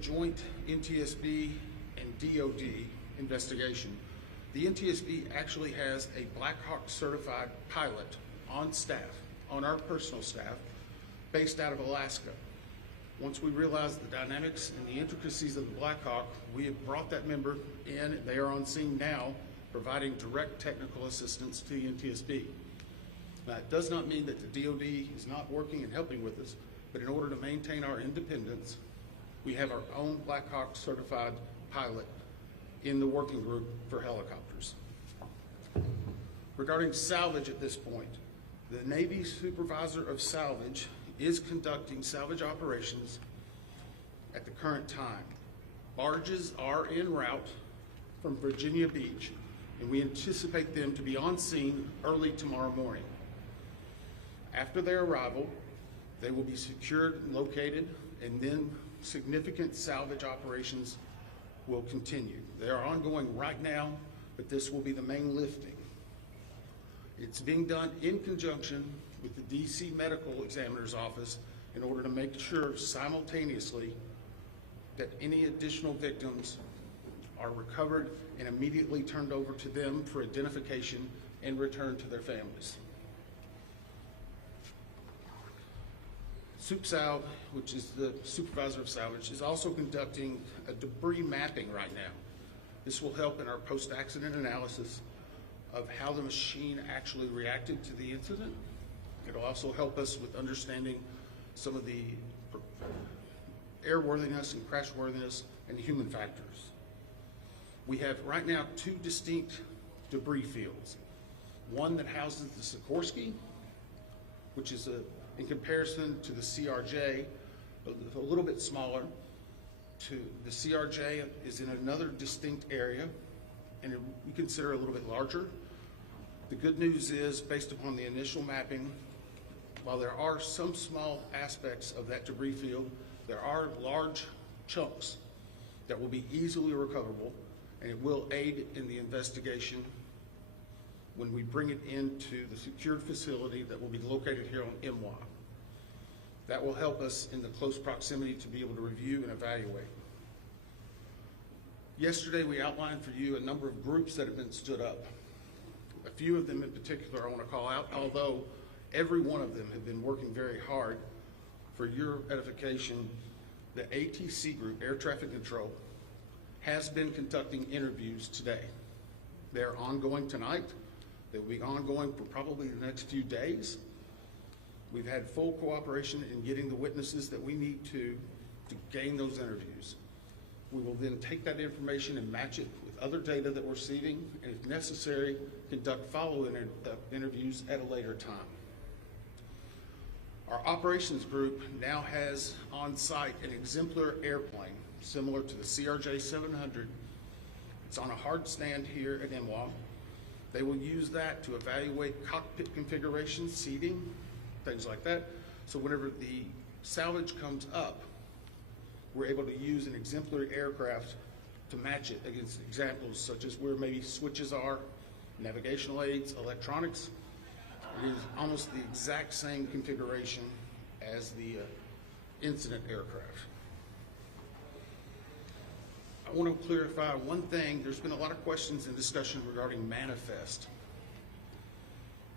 joint NTSB and DOD investigation, the NTSB actually has a Black Hawk certified pilot on staff, on our personal staff, based out of Alaska. Once we realized the dynamics and the intricacies of the Black Hawk, we have brought that member in, and they are on scene now, providing direct technical assistance to the NTSB. Now, it does not mean that the DOD is not working and helping with us, but in order to maintain our independence, we have our own Black Hawk certified pilot in the working group for helicopters. Regarding salvage at this point, the Navy Supervisor of Salvage is conducting salvage operations at the current time. Barges are en route from Virginia Beach, and we anticipate them to be on scene early tomorrow morning. After their arrival, they will be secured and located, and then significant salvage operations will continue. They are ongoing right now, but this will be the main lifting. It's being done in conjunction with the DC Medical Examiner's Office in order to make sure simultaneously that any additional victims are recovered and immediately turned over to them for identification and returned to their families. SupSalv, which is the Supervisor of Salvage, is also conducting a debris mapping right now. This will help in our post-accident analysis of how the machine actually reacted to the incident. It'll also help us with understanding some of the airworthiness and crashworthiness and human factors. We have right now two distinct debris fields. One that houses the Sikorsky, which is in comparison to the CRJ, a little bit smaller. The CRJ is in another distinct area, and we consider a little bit larger. The good news is, based upon the initial mapping, while there are some small aspects of that debris field, there are large chunks that will be easily recoverable, and it will aid in the investigation when we bring it into the secured facility that will be located here on MY. That will help us in the close proximity to be able to review and evaluate. Yesterday we outlined for you a number of groups that have been stood up. A few of them in particular I want to call out, although every one of them have been working very hard. For your edification, the ATC group, Air Traffic Control, has been conducting interviews today. They're ongoing tonight. They will be ongoing for probably the next few days. We've had full cooperation in getting the witnesses that we need to gain those interviews. We will then take that information and match it with other data that we're receiving, and if necessary, conduct follow-up interviews at a later time. Our operations group now has on site an exemplar airplane similar to the CRJ 700. It's on a hard stand here at NWA. They will use that to evaluate cockpit configuration, seating, things like that. So whenever the salvage comes up, we're able to use an exemplary aircraft to match it against examples such as where maybe switches are, navigational aids, electronics. It is almost the exact same configuration as the incident aircraft. I want to clarify one thing. There's been a lot of questions and discussion regarding manifest.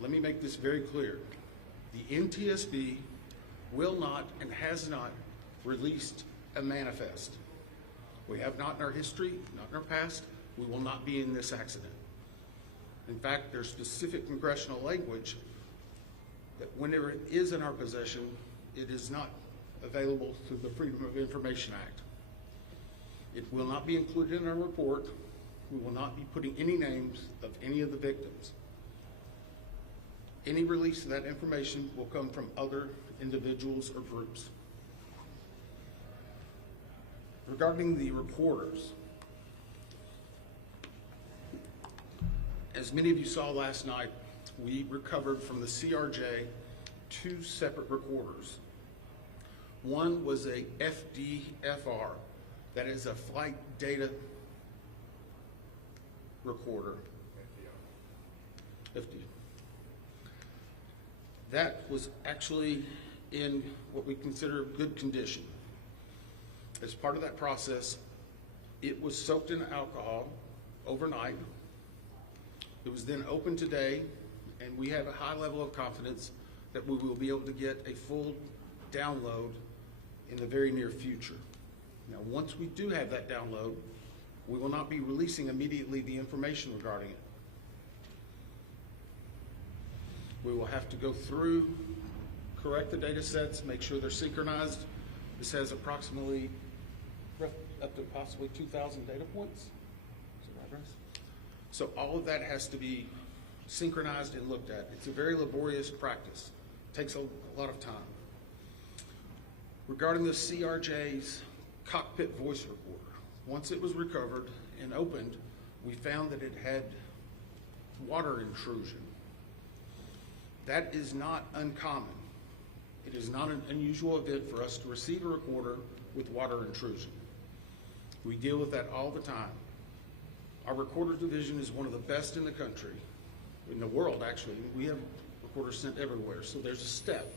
Let me make this very clear. The NTSB will not and has not released a manifest. We have not in our history, not in our past. We will not be in this accident. In fact, there's specific congressional language that whenever it is in our possession, it is not available through the Freedom of Information Act. It will not be included in our report. We will not be putting any names of any of the victims. Any release of that information will come from other individuals or groups. Regarding the recorders, as many of you saw last night, we recovered from the CRJ 2 separate recorders. One was a FDFR, that is a flight data recorder. FD. That was actually in what we consider good condition. As part of that process, it was soaked in alcohol overnight. It was then opened today, and we have a high level of confidence that we will be able to get a full download in the very near future. Now, once we do have that download, we will not be releasing immediately the information regarding it. We will have to go through, correct the data sets, make sure they're synchronized. This has approximately up to possibly 2,000 data points. Is that right, Bryce? So all of that has to be synchronized and looked at. It's a very laborious practice. It takes a lot of time. Regarding the CRJ's cockpit voice recorder, once it was recovered and opened, we found that it had water intrusion. That is not uncommon. It is not an unusual event for us to receive a recorder with water intrusion. We deal with that all the time. Our recorder division is one of the best in the country, in the world actually. We have recorders sent everywhere, so there's a step.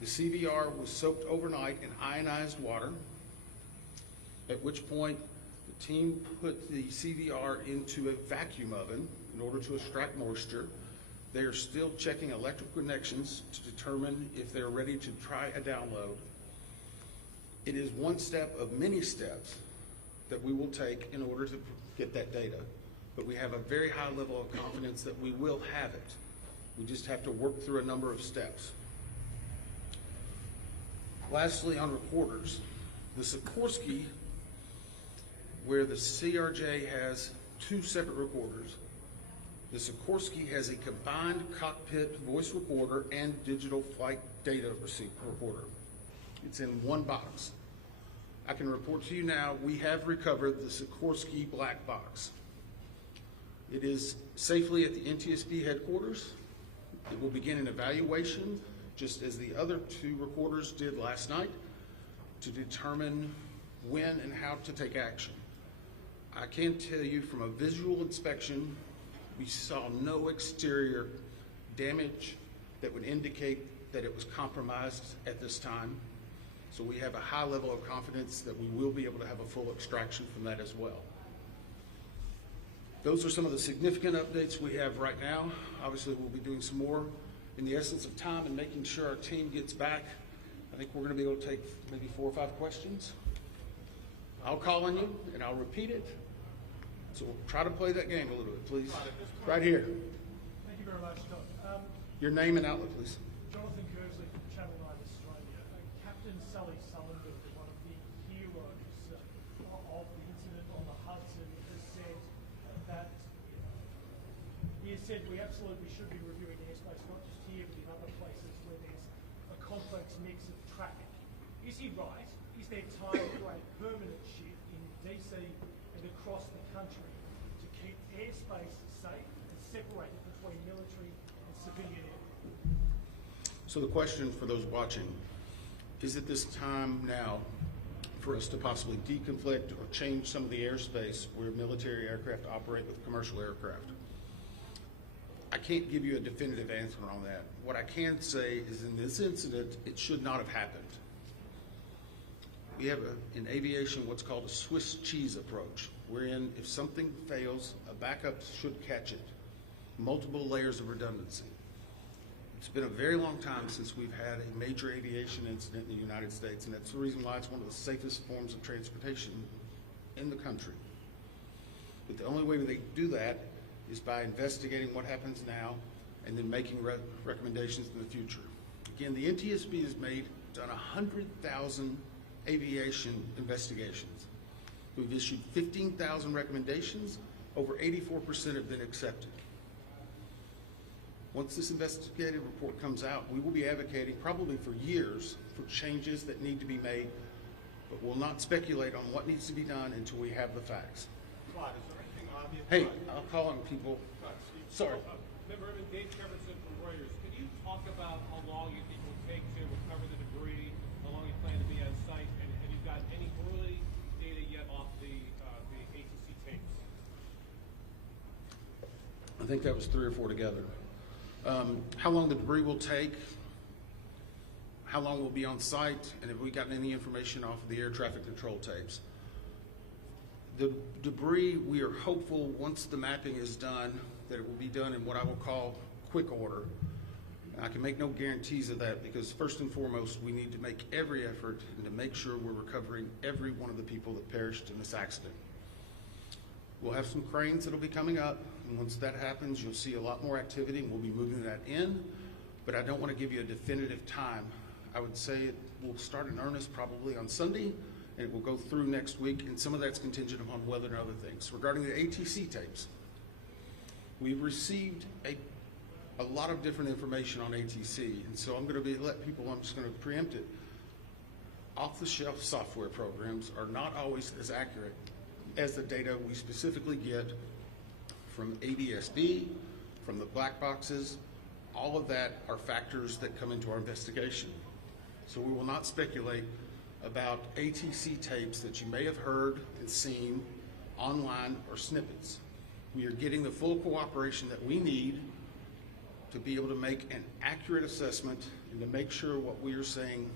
The CVR was soaked overnight in ionized water, at which point the team put the CVR into a vacuum oven in order to extract moisture. They are still checking electrical connections to determine if they're ready to try a download. It is one step of many steps that we will take in order to get that data, but we have a very high level of confidence that we will have it. We just have to work through a number of steps. Lastly, on recorders, the Sikorsky, where the CRJ has two separate recorders, the Sikorsky has a combined cockpit voice recorder and digital flight data recorder. It's in one box. I can report to you now, we have recovered the Sikorsky black box. It is safely at the NTSB headquarters. It will begin an evaluation, just as the other two recorders did last night, to determine when and how to take action. I can tell you from a visual inspection, we saw no exterior damage that would indicate that it was compromised at this time. So we have a high level of confidence that we will be able to have a full extraction from that as well. Those are some of the significant updates we have right now. Obviously, we'll be doing some more in the essence of time and making sure our team gets back. I think we're going to be able to take maybe 4 or 5 questions. I'll call on you and I'll repeat it. So we'll try to play that game a little bit, please. Right here. Thank you very much, Todd. Your name and outlet, please. Jonathan Kersley from Channel 9 Australia. Captain Sully Sullivan, one of the heroes of the incident on the Hudson, has said that we absolutely should be reviewing airspace, not just here but in other places where there's a complex mix of traffic. Is he right? Is there time for a permanent shift in DC and across the country to keep airspace safe and separated between military and civilian air? So the question for those watching, is it this time now for us to possibly deconflict or change some of the airspace where military aircraft operate with commercial aircraft? I can't give you a definitive answer on that. What I can say is in this incident, it should not have happened. We have in aviation what's called a Swiss cheese approach, wherein if something fails, a backup should catch it. Multiple layers of redundancy. It's been a very long time since we've had a major aviation incident in the United States, and that's the reason why it's one of the safest forms of transportation in the country. But the only way they do that is by investigating what happens now and then making recommendations in the future. Again, the NTSB has done 100,000 aviation investigations. We've issued 15,000 recommendations. Over 84% have been accepted. Once this investigative report comes out, we will be advocating probably for years for changes that need to be made, but we'll not speculate on what needs to be done until we have the facts. Rod, is there anything obvious? Hey, I'll call on people. Sorry. Member Dave Treverson from Reuters. Can you talk about how long you think it will take to recover the debris, how long you plan to be on site, and have you got any early data yet off the ATC tapes? I think that was 3 or 4 together. How long the debris will take, how long we'll be on site, and have we gotten any information off of the air traffic control tapes. The debris, we are hopeful once the mapping is done, that it will be done in what I will call quick order. I can make no guarantees of that because first and foremost, we need to make every effort and to make sure we're recovering every one of the people that perished in this accident. We'll have some cranes that'll be coming up, and once that happens, you'll see a lot more activity, and we'll be moving that in, but I don't want to give you a definitive time. I would say it will start in earnest probably on Sunday, and it will go through next week, and some of that's contingent upon weather and other things. Regarding the ATC tapes, we've received a lot of different information on ATC, and so I'm just going to preempt it. Off-the-shelf software programs are not always as accurate as the data we specifically get from ADSB, from the black boxes. All of that are factors that come into our investigation. So we will not speculate about ATC tapes that you may have heard and seen online or snippets. We are getting the full cooperation that we need to be able to make an accurate assessment and to make sure what we are saying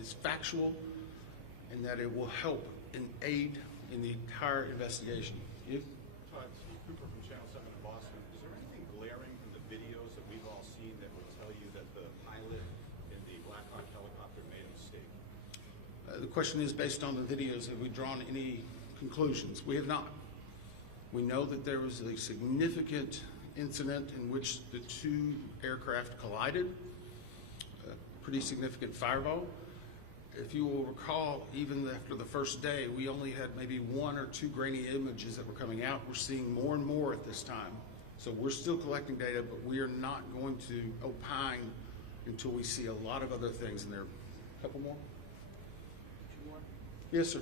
is factual and that it will help and aid in the entire investigation. Steve Cooper from Channel 7 in Boston. Is there anything glaring from the videos that we've all seen that would tell you that the pilot in the Black Hawk helicopter made a mistake? The question is, based on the videos, have we drawn any conclusions? We have not. We know that there was a significant incident in which the two aircraft collided, a pretty significant fireball. If you will recall, even after the first day, we only had maybe one or two grainy images that were coming out. We're seeing more and more at this time. So we're still collecting data, but we are not going to opine until we see a lot of other things in there. A couple more? Two more. Yes, sir.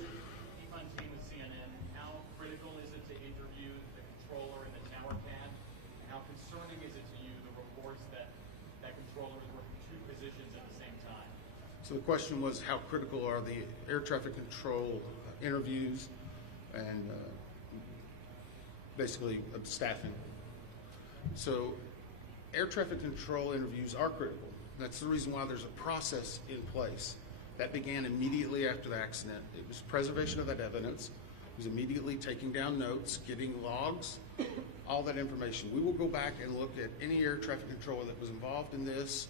Keep on seeing with CNN. How critical is it to interview the controller in the tower pad? And how concerning is it to you, the reports that that controller is working two positions at the same time? So the question was, how critical are the air traffic control interviews and basically staffing? So air traffic control interviews are critical. That's the reason why there's a process in place. That began immediately after the accident. It was preservation of that evidence. It was immediately taking down notes, getting logs, all that information. We will go back and look at any air traffic controller that was involved in this.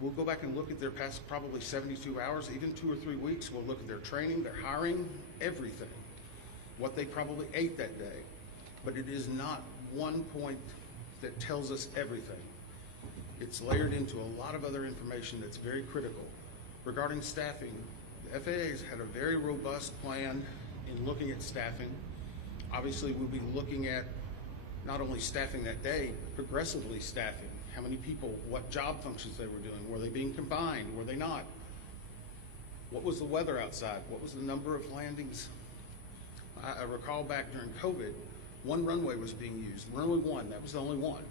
We'll go back and look at their past probably 72 hours, even 2 or 3 weeks. We'll look at their training, their hiring, everything, what they probably ate that day. But it is not one point that tells us everything. It's layered into a lot of other information that's very critical. Regarding staffing, the FAA has had a very robust plan in looking at staffing. Obviously, we'll be looking at not only staffing that day, but progressively staffing. How many people, what job functions they were doing, were they being combined, were they not? What was the weather outside? What was the number of landings? I recall back during COVID, one runway was being used, runway 1, that was the only one.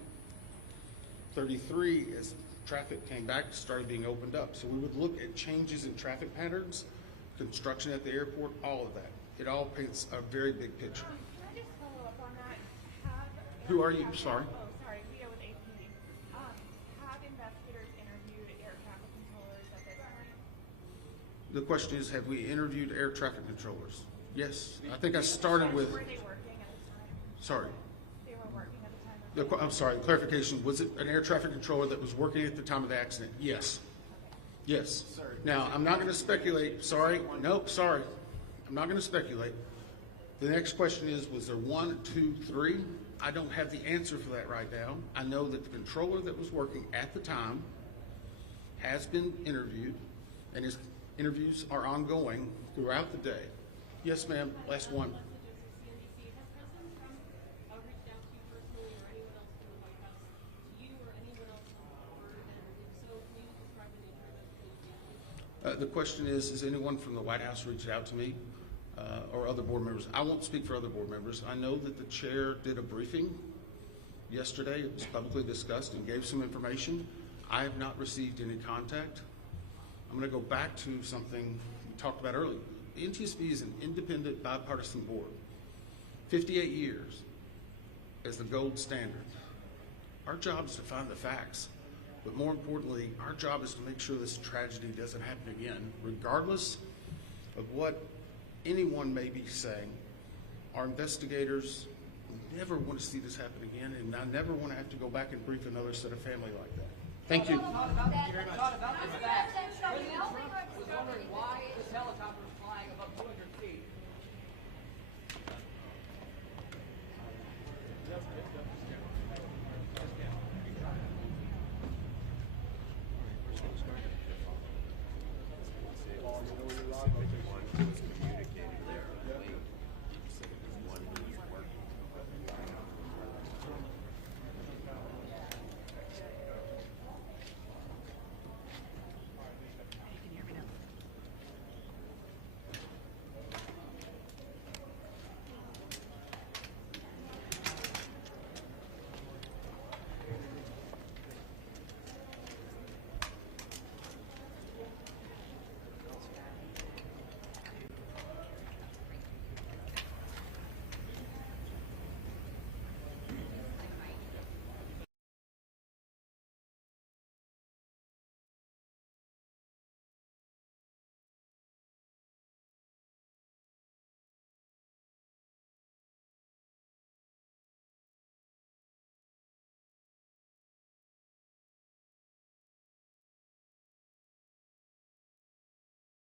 33, as traffic came back, started being opened up. So we would look at changes in traffic patterns, construction at the airport, all of that. It all paints a very big picture. Can I just follow up on that? Who are you? Sorry. Oh, sorry, Leah with AP. Have investigators interviewed air traffic controllers at this time? The question is, have we interviewed air traffic controllers? Yes. I think I started with, Were they working at the time? sorry. They were working at the time of I'm sorry, clarification. Was it an air traffic controller that was working at the time of the accident? Yes. Yes. Now, I'm not going to speculate. Sorry. Nope, sorry. I'm not going to speculate. The next question is, was there 1, 2, 3? I don't have the answer for that right now. I know that the controller that was working at the time has been interviewed, and his interviews are ongoing throughout the day. Yes, ma'am. Last one. The question is anyone from the White House reached out to me or other board members? I won't speak for other board members. I know that the chair did a briefing yesterday. It was publicly discussed and gave some information. I have not received any contact. I'm going to go back to something we talked about earlier. The NTSB is an independent bipartisan board. 58 years as the gold standard. Our job is to find the facts. But more importantly, our job is to make sure this tragedy doesn't happen again, regardless of what anyone may be saying. Our investigators never want to see this happen again, and I never want to have to go back and brief another set of family like that. Thank you. Not about the facts. President Trump was wondering why